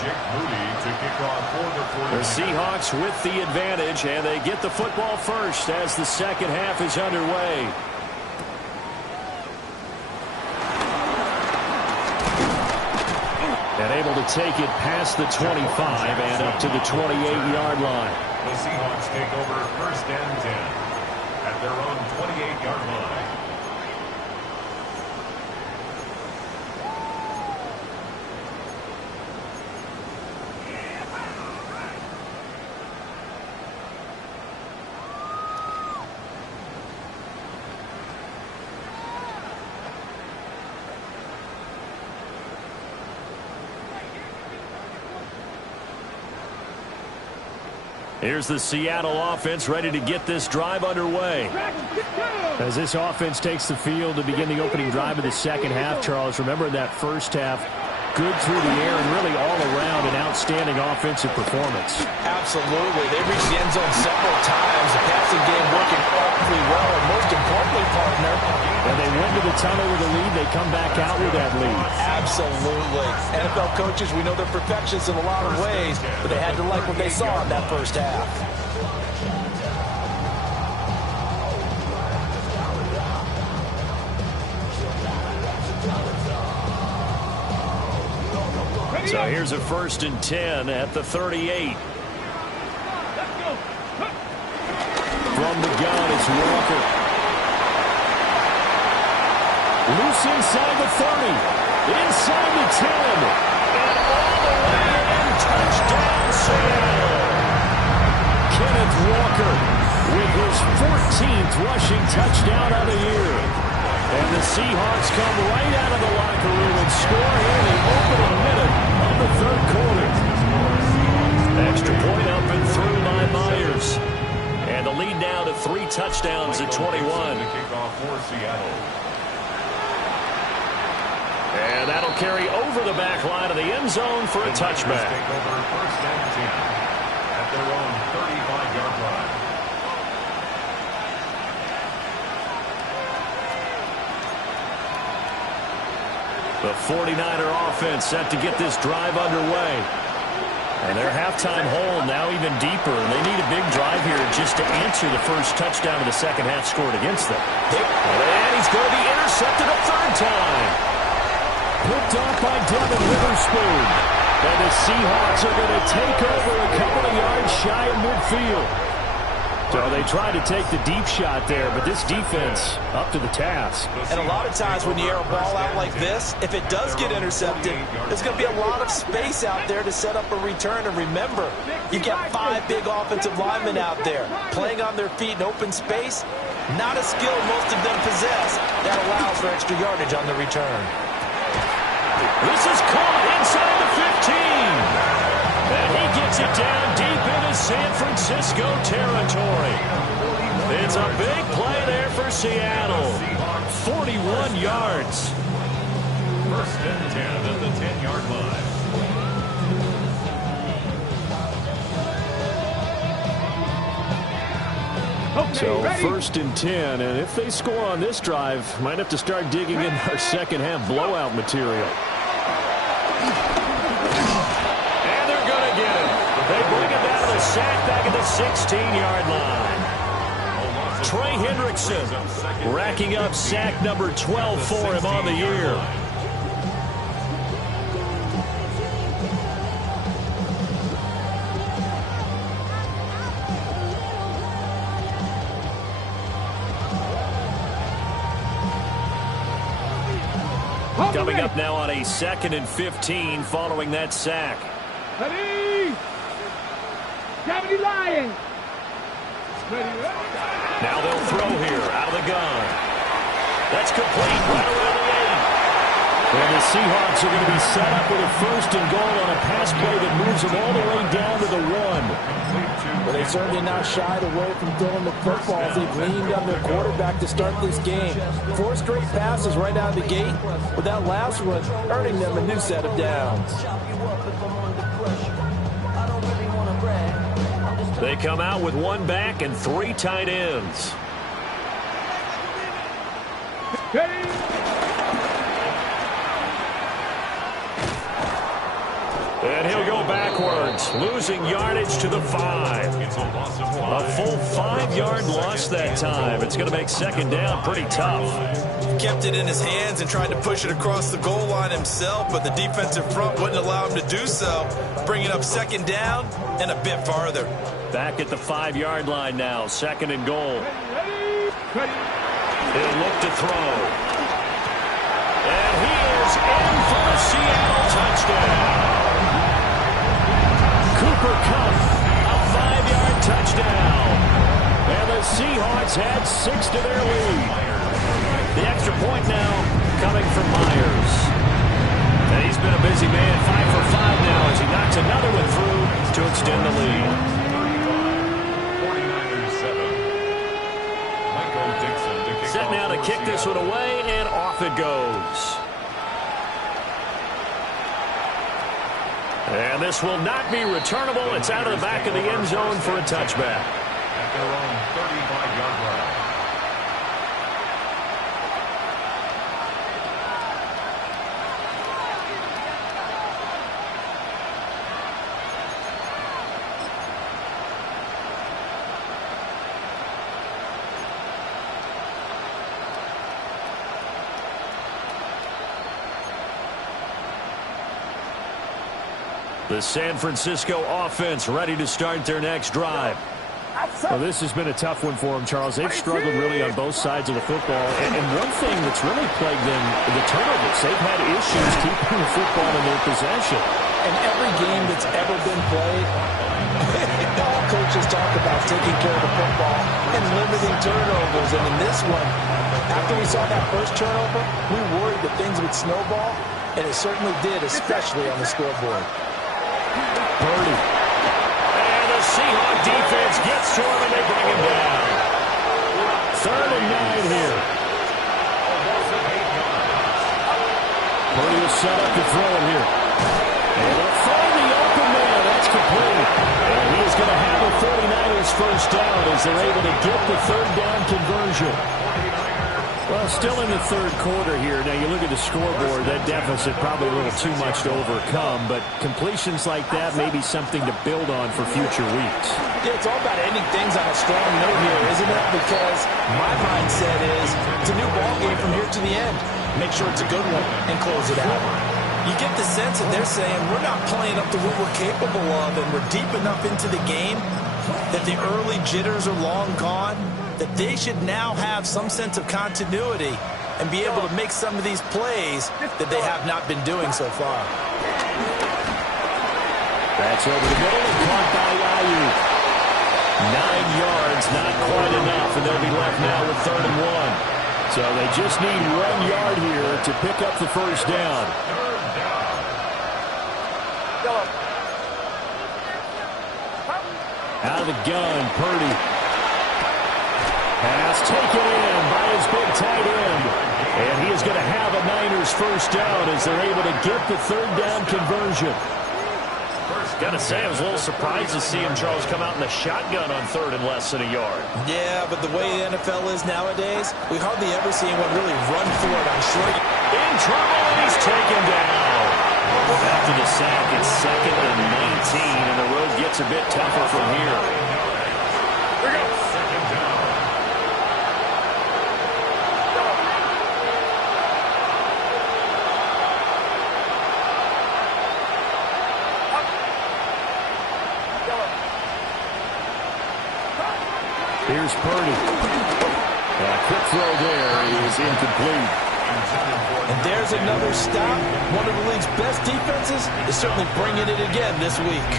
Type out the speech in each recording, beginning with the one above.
The Seahawks with the advantage, and they get the football first as the second half is underway. And able to take it past the 25 and up to the 28-yard line. The Seahawks take over first and 10 at their own 28-yard line. Here's the Seattle offense ready to get this drive underway. As this offense takes the field to begin the opening drive of the second half, Charles, remember in that first half, good through the air and really all around an outstanding offensive performance. Absolutely. They reached the end zone several times. The passing game working awfully well. And most importantly, partner, when they went to the tunnel with a lead, they come back out with that lead. Absolutely. NFL coaches, we know they're perfectionists in a lot of ways, but they had to like what they saw in that first half. So here's a 1st and 10 at the 38. From the gun, it's Walker. Loose inside the 30. Inside the 10. And all the way in. Touchdown, Seattle. Kenneth Walker with his 14th rushing touchdown of the year. And the Seahawks come right out of the locker room and score here in the opening minute of the third quarter. Extra point up and through by Myers. And the lead now to 3 touchdowns at 21. Kickoff for Seattle. And that'll carry over the back line of the end zone for a touchback. Take over first and 10 at their own 35-yard line. The 49er offense set to get this drive underway. And their halftime hole now even deeper. And they need a big drive here just to answer the first touchdown of the second half scored against them. And he's going to be intercepted a third time. Picked off by Devin Witherspoon. And the Seahawks are going to take over a couple of yards shy of midfield. So they tried to take the deep shot there, but this defense up to the task. And a lot of times when you air a ball out like this, if it does get intercepted, there's going to be a lot of space out there to set up a return. And remember, you got 5 big offensive linemen out there playing on their feet in open space. Not a skill most of them possess. That allows for extra yardage on the return. This is caught inside the 15. And he gets it down deep into San Francisco territory. It's a big play there for Seattle. 41 yards. First and 10 at the 10-yard line. So 1st and 10, and if they score on this drive, might have to start digging in our second half blowout material. They bring it down to the sack back at the 16-yard line. Trey Hendrickson racking up sack number 12 for him on the year. Coming up now on a 2nd and 15 following that sack. Lion. Now they'll throw here out of the gun. That's complete right around the 8. And the Seahawks are going to be set up with a 1st and goal on a pass play that moves them all the way down to the 1. Well, they certainly not shied away from throwing the football as they've leaned on their quarterback to start this game. 4 straight passes right out of the gate, with that last one earning them a new set of downs. They come out with 1 back and 3 tight ends. And he'll go backwards, losing yardage to the 5. It's a loss of 5. A full 5-yard loss that time. It's going to make second down pretty tough. Kept it in his hands and tried to push it across the goal line himself, but the defensive front wouldn't allow him to do so, bringing up second down and a bit farther. Back at the 5-yard line now, second and goal. He'll look to throw. And he is in for a Seattle touchdown. Cooper Kupp, a 5-yard touchdown. And the Seahawks add 6 to their lead. The extra point now coming from Myers. And he's been a busy man, 5 for 5 now as he knocks another one through to extend the lead. 49ers 7. Michael Dixon to kick Set now to kick this one away, and off it goes. And this will not be returnable. It's out of the back of the end zone for a touchback. At their own 35-yard line. The San Francisco offense ready to start their next drive. Well, this has been a tough one for them, Charles. They've struggled really on both sides of the football. And one thing that's really plagued them, the turnovers. They've had issues keeping the football in their possession. In every game that's ever been played, all coaches talk about taking care of the football and limiting turnovers. And in this one, after we saw that first turnover, we worried that things would snowball, and it certainly did, especially on the scoreboard. Purdy. And the Seahawk defense gets to him, and they bring him down. 3rd and 9 here. Purdy will set up to throw it here. And they'll find the open man. That's complete. And he is going to have a 49ers first down as they're able to get the 3rd down conversion. Well, still in the 3rd quarter here. Now, you look at the scoreboard, that deficit probably a little too much to overcome, but completions like that may be something to build on for future weeks. Yeah, it's all about ending things on a strong note here, isn't it? Because my mindset is it's a new ball game from here to the end. Make sure it's a good one and close it out. You get the sense that they're saying we're not playing up to what we're capable of, and we're deep enough into the game that the early jitters are long gone, that they should now have some sense of continuity and be able to make some of these plays that they have not been doing so far. That's over the middle and caught by Ayuk. 9 yards, not quite enough, and they'll be left now with 3rd and 1. So they just need 1 yard here to pick up the first down. Out of the gun, Purdy. Pass taken in by his big tight end. And he is going to have a Niners first down as they're able to get the 3rd down conversion. Got to say, I was a little surprised to see him, Charles, come out in the shotgun on 3rd and less than a yard. Yeah, but the way the NFL is nowadays, we hardly ever see anyone really run for it on short. In trouble, and he's taken down. After the sack, it's 2nd and 19, and the road gets a bit tougher from here. Here we go. 2nd down. Here's Purdy. A quick throw there is incomplete. And there's another stop. One of the league's best defenses is certainly bringing it again this week.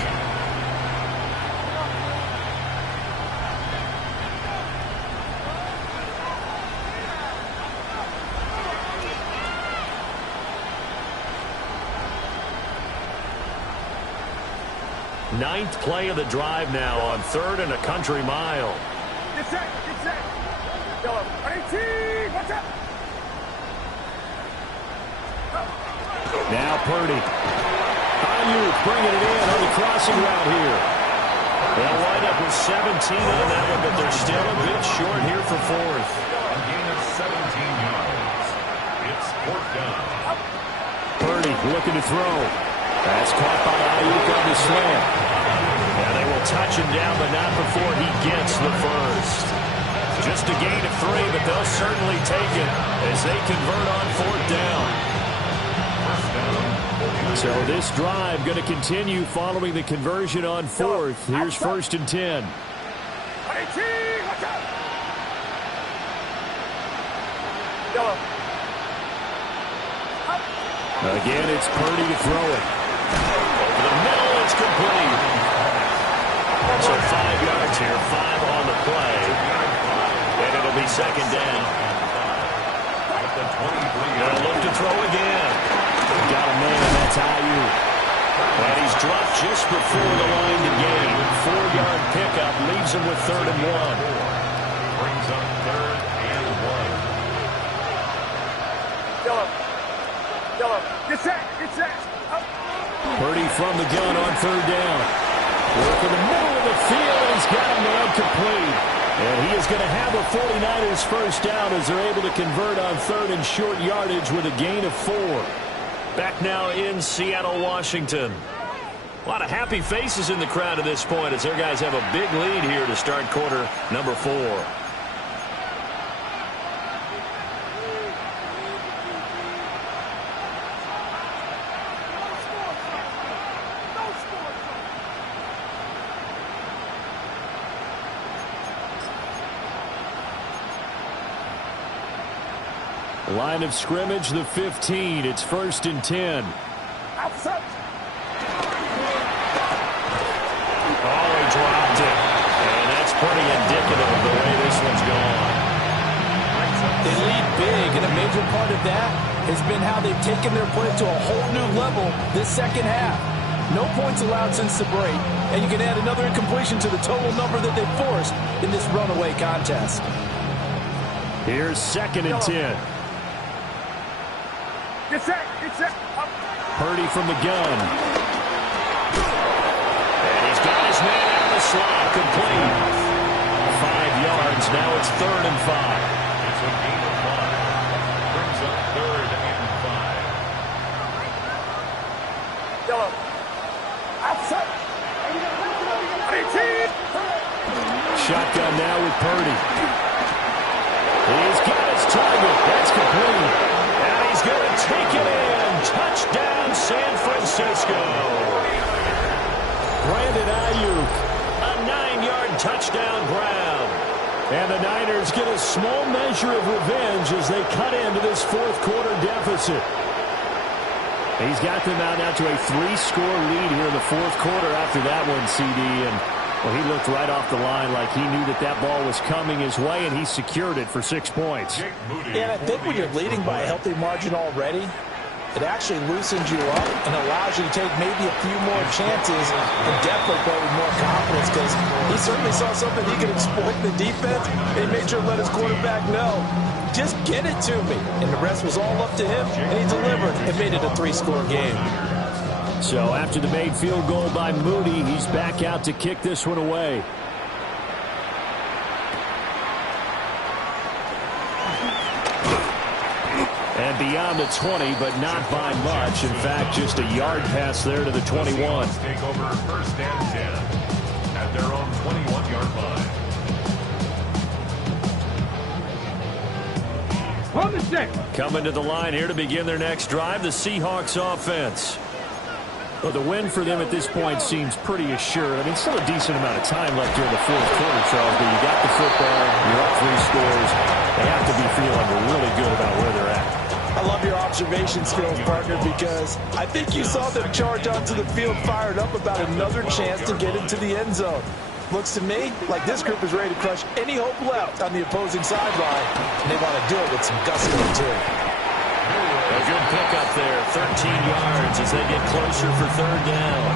Ninth play of the drive now on 3rd and a country mile. Get set, get set. Yellow, 18, what's up? Now Purdy. Ayuk bringing it in on the crossing route here. They'll wind up with 17 on that one, but they're still a bit short here for 4th. A gain of 17 yards. It's 4th down. Purdy looking to throw. That's caught by the slant. Yeah, they will touch him down, but not before he gets the first. Just a gain of 3, but they'll certainly take it as they convert on 4th down. So this drive going to continue following the conversion on 4th. Here's 1st and 10. Again, it's Purdy to throw it. Over the middle, it's complete. So 5 yards here, 5 on the play. And it'll be 2nd down. They'll look to throw again. Got a man, that's Ayuk. And he's dropped just before the line to gain. 4-yard pickup leaves him with 3rd and 1. Brings up 3rd and 1. Get set. Purdy from the gun on 3rd down. Work in the middle of the field. He's got a man complete. And he is going to have a 49ers first down as they're able to convert on 3rd and short yardage with a gain of 4. Back now in Seattle, Washington. A lot of happy faces in the crowd at this point as their guys have a big lead here to start quarter number 4. Line of scrimmage, the 15. It's 1st and 10. Outside. Oh, he dropped it. And that's pretty indicative of the way this one's gone. They lead big, and a major part of that has been how they've taken their play to a whole new level this second half. No points allowed since the break, and you can add another incompletion to the total number that they forced in this runaway contest. Here's 2nd and 10. Get set. Purdy from the gun. And he's got his man out of the slot, complete. 5 yards, now it's 3rd and 5. It's a gain of 5. Brings up 3rd and 5. Outside. Shotgun now with Purdy. He's got his target. That's complete. And he's going to take it in. Touchdown, San Francisco. Brandon Ayuk. A 9-yard touchdown grab. And the Niners get a small measure of revenge as they cut into this 4th quarter deficit. He's got them out now to a 3-score lead here in the 4th quarter after that one, CD. And well, he looked right off the line like he knew that that ball was coming his way, and he secured it for 6 points. Yeah, and I think when you're leading by a healthy margin already, it actually loosens you up and allows you to take maybe a few more chances and definitely play with more confidence because he certainly saw something he could exploit in the defense and he made sure to let his quarterback know, just get it to me. And the rest was all up to him, and he delivered and made it a 3-score game. So after the made field goal by Moody, he's back out to kick this one away. And beyond the 20, but not by much. In fact, just a yard pass there to the 21. Take over 1st and 10 at their own 21-yard line. On the stick. Coming to the line here to begin their next drive, the Seahawks offense. Well, the win for them at this point seems pretty assured. I mean, still a decent amount of time left here in the 4th quarter, Charles, but you got the football, you're up 3 scores. They have to be feeling really good about where they're at. I love your observation skills, partner, because I think you saw them charge onto the field fired up about another chance to get into the end zone. Looks to me like this group is ready to crush any hope left on the opposing sideline, and they want to do it with some gusto, too. A good pickup there, 13 yards as they get closer for 3rd down.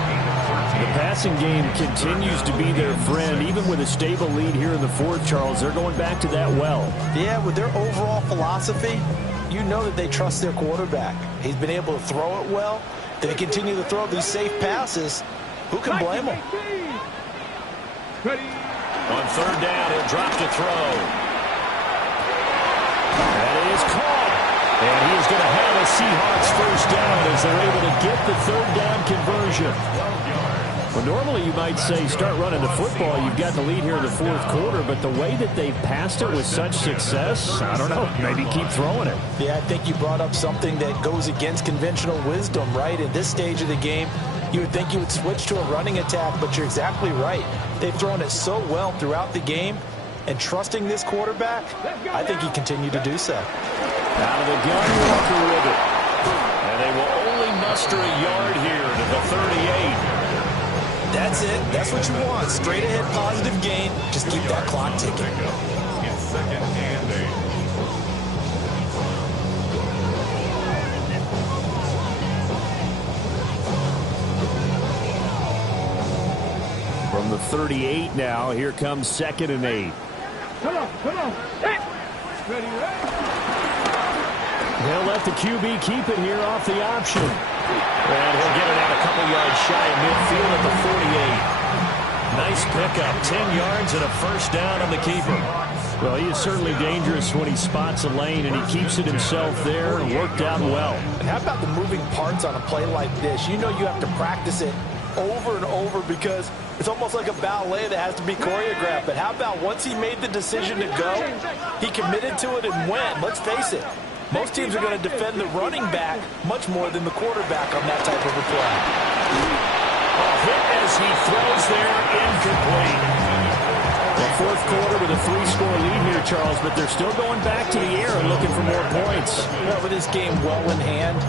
The passing game continues to be their friend. Even with a stable lead here in the 4th, Charles, they're going back to that well. Yeah, with their overall philosophy, you know that they trust their quarterback. He's been able to throw it well. They continue to throw these safe passes. Who can blame them? On 3rd down, he'll drop to throw. That is caught. And he is going to have a Seahawks first down as they're able to get the 3rd down conversion. 12 yards. Well, normally you might say start running the football. You've got the lead here in the fourth quarter, but the way that they've passed it with such success, I don't know, maybe keep throwing it. Yeah, I think you brought up something that goes against conventional wisdom, right? At this stage of the game, you would think you would switch to a running attack, but you're exactly right. They've thrown it so well throughout the game, and trusting this quarterback, I think he continued to do so. Out of the gun, Walker with it. And they will only muster a yard here to the 38. That's it. That's what you want. Straight ahead positive gain. Just keep that clock ticking. It's second and 8. From the 38 now, here comes second and 8. Come on. Hey. Ready. They'll let the QB keep it here off the option. And he'll get it out a couple yards shy of midfield at the 48. Nice pickup, 10 yards and a first down on the keeper. Well, he is certainly dangerous when he spots a lane, and he keeps it himself there and worked out well. And how about the moving parts on a play like this? You know you have to practice it over and over because it's almost like a ballet that has to be choreographed. But how about once he made the decision to go, he committed to it and went. Let's face it. Most teams are going to defend the running back much more than the quarterback on that type of a play. A hit as he throws there, incomplete. The fourth quarter with a 3-score lead here, Charles, but they're still going back to the air and looking for more points. Well, with this game well in hand,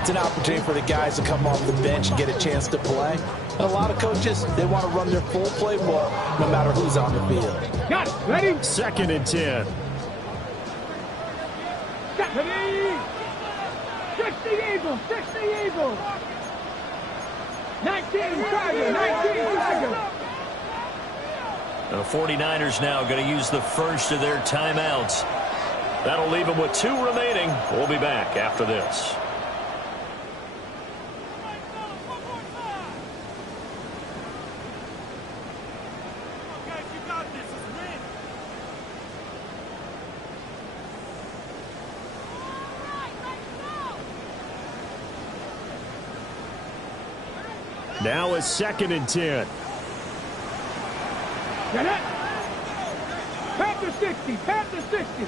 it's an opportunity for the guys to come off the bench and get a chance to play. And a lot of coaches, they want to run their full playbook no matter who's on the field. Got it. Ready? Second and 10. Ready. 60 Eagles. 60 Eagles. 19 Tiger. 19 Tiger. The 49ers now going to use the first of their timeouts. That'll leave them with 2 remaining. We'll be back after this. Now it's second and 10. Get it. Panther 60. Panther 60.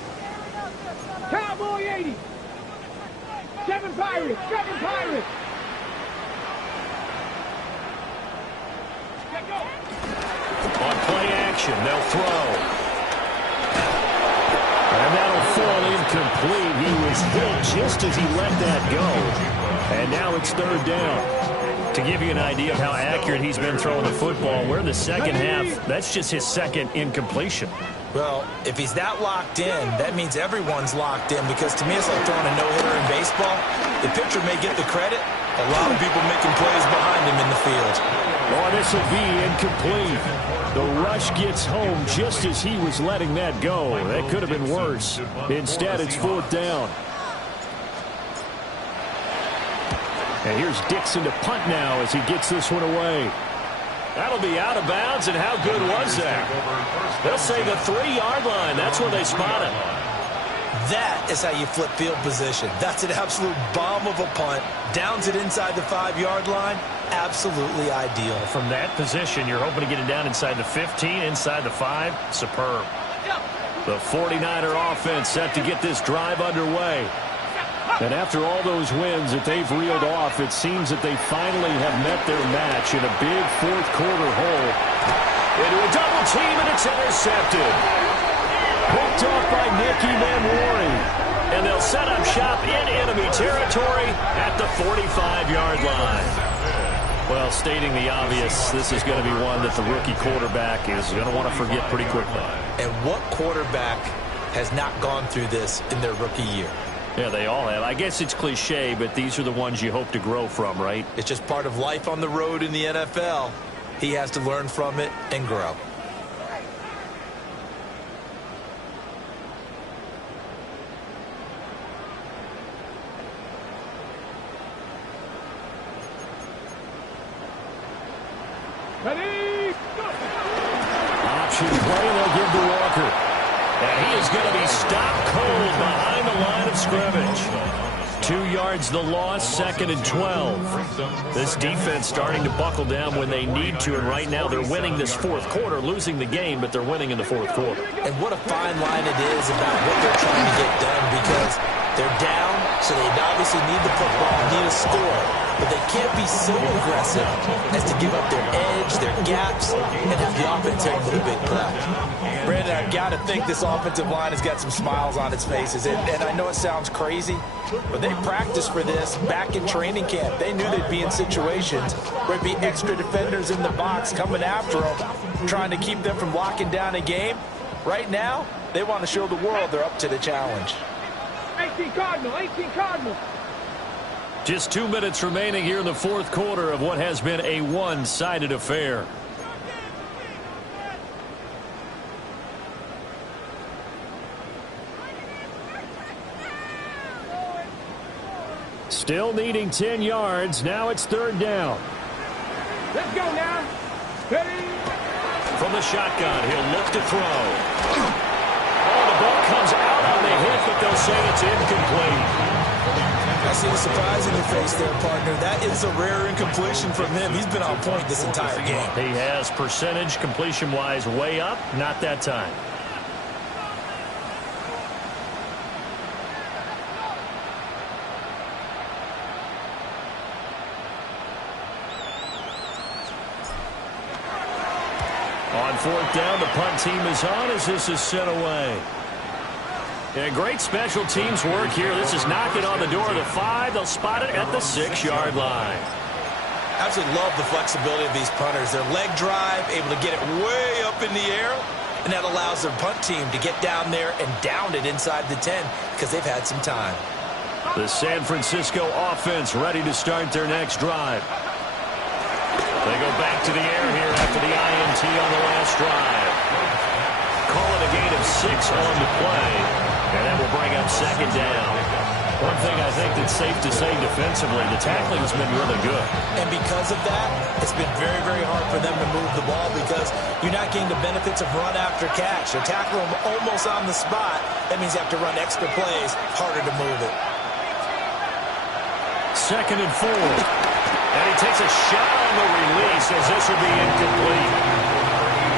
Cowboy 80. 7 Pirates. 7 Pirates. On play action, they'll throw. And that'll fall incomplete. He was hit just as he let that go. And now it's third down. To give you an idea of how accurate he's been throwing the football, we're in the second half. That's just his second incompletion. Well, if he's that locked in, that means everyone's locked in because to me it's like throwing a no-hitter in baseball. The pitcher may get the credit. A lot of people making plays behind him in the field. Oh, this will be incomplete. The rush gets home just as he was letting that go. That could have been worse. Instead, it's fourth down. And here's Dixon to punt now as he gets this one away. That'll be out of bounds, and how good was that? They'll say the 3-yard line. That's where they spot it. That is how you flip field position. That's an absolute bomb of a punt. Downs it inside the 5-yard line. Absolutely ideal. From that position, you're hoping to get it down inside the 15, inside the 5. Superb. The 49er offense set to get this drive underway. And after all those wins that they've reeled off, it seems that they finally have met their match in a big fourth quarter hole. Into a double team, and it's intercepted. Picked off by Nicky Manwari. And they'll set up shop in enemy territory at the 45-yard line. Well, stating the obvious, this is going to be one that the rookie quarterback is going to want to forget pretty quickly. And what quarterback has not gone through this in their rookie year? Yeah, they all have. I guess it's cliche, but these are the ones you hope to grow from, right? It's just part of life on the road in the NFL. He has to learn from it and grow. Ready? Option play, they'll give to Walker. And he is going to be stopped cold behind the line of scrimmage. 2 yards the loss, 2nd and 12. This defense starting to buckle down when they need to, and right now they're winning this fourth quarter, losing the game, but they're winning in the fourth quarter. And what a fine line it is about what they're trying to get done, because they're down, so they obviously need the football, need a score, but they can't be so aggressive as to give up their edge, their gaps, and have the offense hit with a big play. Brandon, I've got to think this offensive line has got some smiles on its faces, and I know it sounds crazy, but they practiced for this back in training camp. They knew they'd be in situations where there'd be extra defenders in the box coming after them, trying to keep them from locking down a game. Right now, they want to show the world they're up to the challenge. 18 Cardinal, 18 Cardinal. Just 2 minutes remaining here in the fourth quarter of what has been a one-sided affair. Still needing 10 yards. Now it's 3rd down. Let's go now. Ready? From the shotgun, he'll look to throw. Oh, the ball comes out on the hit, but they'll say it's incomplete. I see the surprise in your face there, partner. That is a rare incompletion from him. He's been on point this entire game. He has percentage completion-wise way up, not that time. On 4th down, the punt team is on as this is sent away. And great special teams work here. This is knocking on the door of the 5. They'll spot it at the 6-yard line. Absolutely love the flexibility of these punters. Their leg drive, able to get it way up in the air, and that allows their punt team to get down there and down it inside the 10 because they've had some time. The San Francisco offense ready to start their next drive. They go back to the air here after the INT on the last drive. Call it a gain of 6 on the play, and that will bring up 2nd down. One thing I think that's safe to say defensively, the tackling has been really good. And because of that, it's been very, very hard for them to move the ball because you're not getting the benefits of run after catch. They're tackling them almost on the spot. That means you have to run extra plays, harder to move it. 2nd and 4. And he takes a shot on the release as this will be incomplete.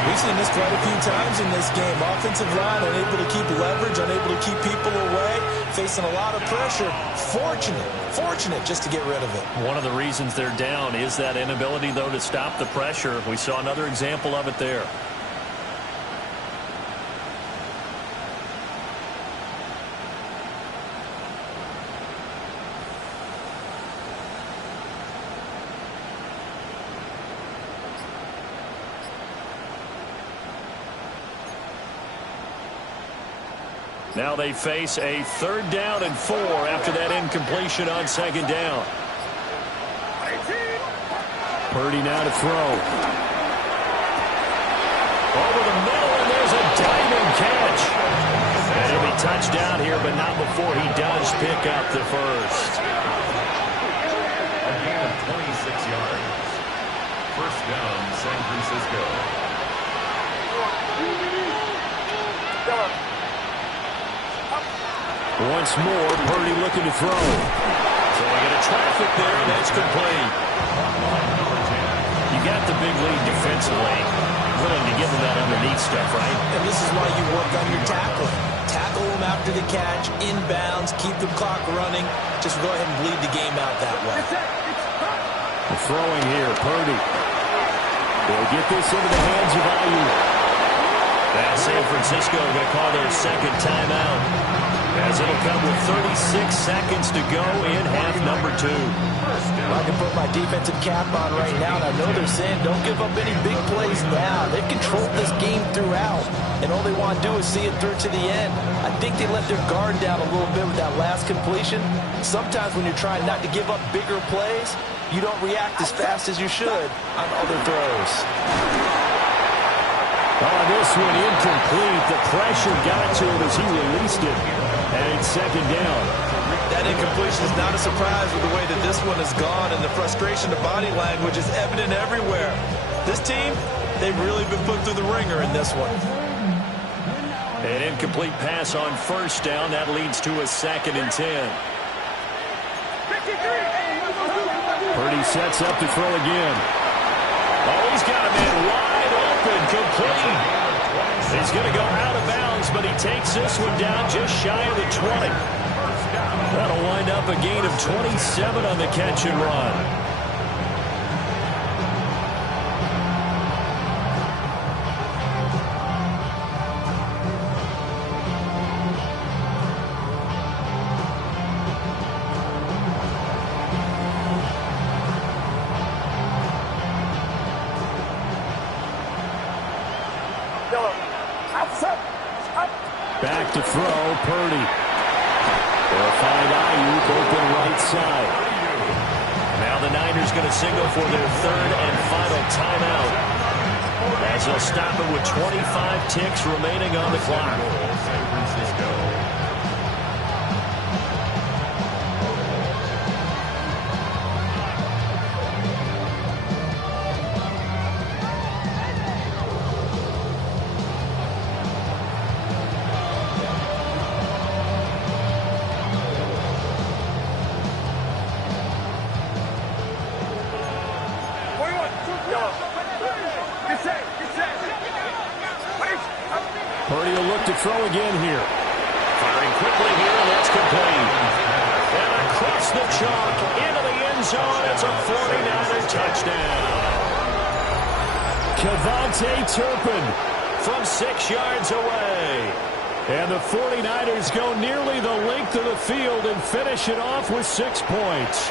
We've seen this quite a few times in this game. Offensive line unable to keep leverage, unable to keep people away, facing a lot of pressure. Fortunate just to get rid of it. One of the reasons they're down is that inability, though, to stop the pressure. We saw another example of it there. Now they face a 3rd down and 4 after that incompletion on 2nd down. Purdy now to throw. Over the middle, and there's a diving catch. And he'll be touchdown here, but not before he does pick up the first. A gain of 26 yards. 1st down, San Francisco. Once more, Purdy looking to throw. So we get a traffic there, and that's complete. You got the big lead defensively. Willing to give them that underneath stuff, right? And this is why you work on your tackling. Tackle them after the catch, inbounds, keep the clock running. Just go ahead and bleed the game out that way. The throwing here, Purdy. They'll get this into the hands of Ayuk. Now San Francisco going to call their 2nd timeout, as it'll come with 36 seconds to go in half number 2. I can put my defensive cap on right now, and I know they're saying don't give up any big plays now. They've controlled this game throughout, and all they want to do is see it through to the end. I think they let their guard down a little bit with that last completion. Sometimes when you're trying not to give up bigger plays, you don't react as fast as you should on other throws. Oh, this one incomplete. The pressure got to him as he released it. And it's 2nd down. That incompletion is not a surprise with the way that this one has gone, and the frustration of body language is evident everywhere. This team, they've really been put through the ringer in this one. An incomplete pass on 1st down. That leads to a 2nd and 10. And he sets up to throw again. Oh, he's got a man wide open, complete. He's going to go out of bounds, but he takes this one down just shy of the 20. That'll wind up a gain of 27 on the catch and run. Back to throw, Purdy. They'll find Ayuk open right side. Now the Niners going to signal for their third and final timeout, as they'll stop it with 25 ticks remaining on the clock. San Francisco. Purdy will look to throw again here. Firing quickly here, and that's complete. And across the chalk, into the end zone, it's a 49er touchdown. Kevontae Turpin From 6 yards away. And the 49ers go nearly the length of the field and finish it off with 6 points.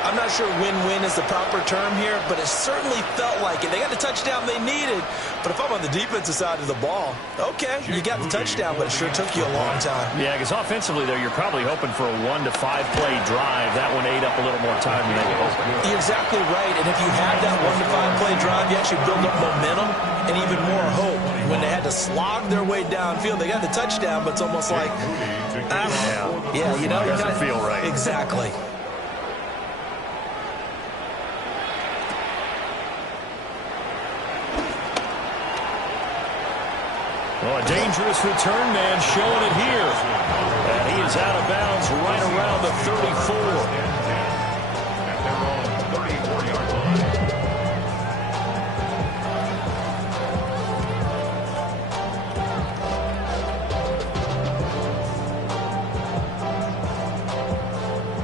I'm not sure win-win is the proper term here, but it certainly felt like it. They got the touchdown they needed, but if I'm on the defensive side of the ball, okay, you got the touchdown, but it sure took you a long time. Yeah, because offensively, though, you're probably hoping for a 1 to 5 play drive. That one ate up a little more time than they were hoping. You're exactly right, and if you have that 1 to 5 play drive, you actually build up momentum and even more hope. When they had to slog their way downfield, they got the touchdown, but it's almost like, yeah, you know, it doesn't feel right. Exactly. Oh, a dangerous return man showing it here. And he is out of bounds right around the 34. At their own 34-yard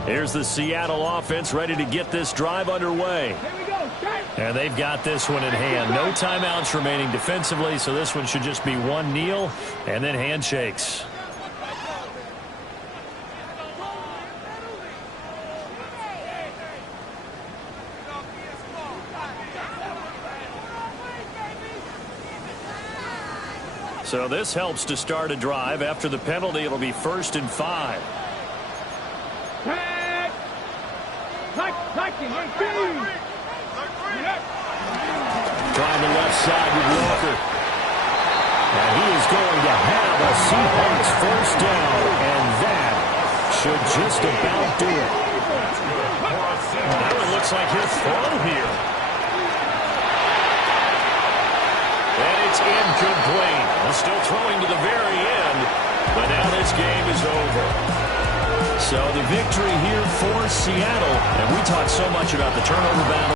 line. Here's the Seattle offense ready to get this drive underway. And they've got this one in hand. No timeouts remaining defensively, so this one should just be one kneel and then handshakes. So this helps to start a drive. After the penalty, it'll be 1st and 5. Trying the left side with Walker. And he is going to have a Seahawks first down, and that should just about do it. Now it looks like he'll throw here. And it's incomplete. Well, still throwing to the very end, but now this game is over. So the victory here for Seattle, and we talked so much about the turnover battle.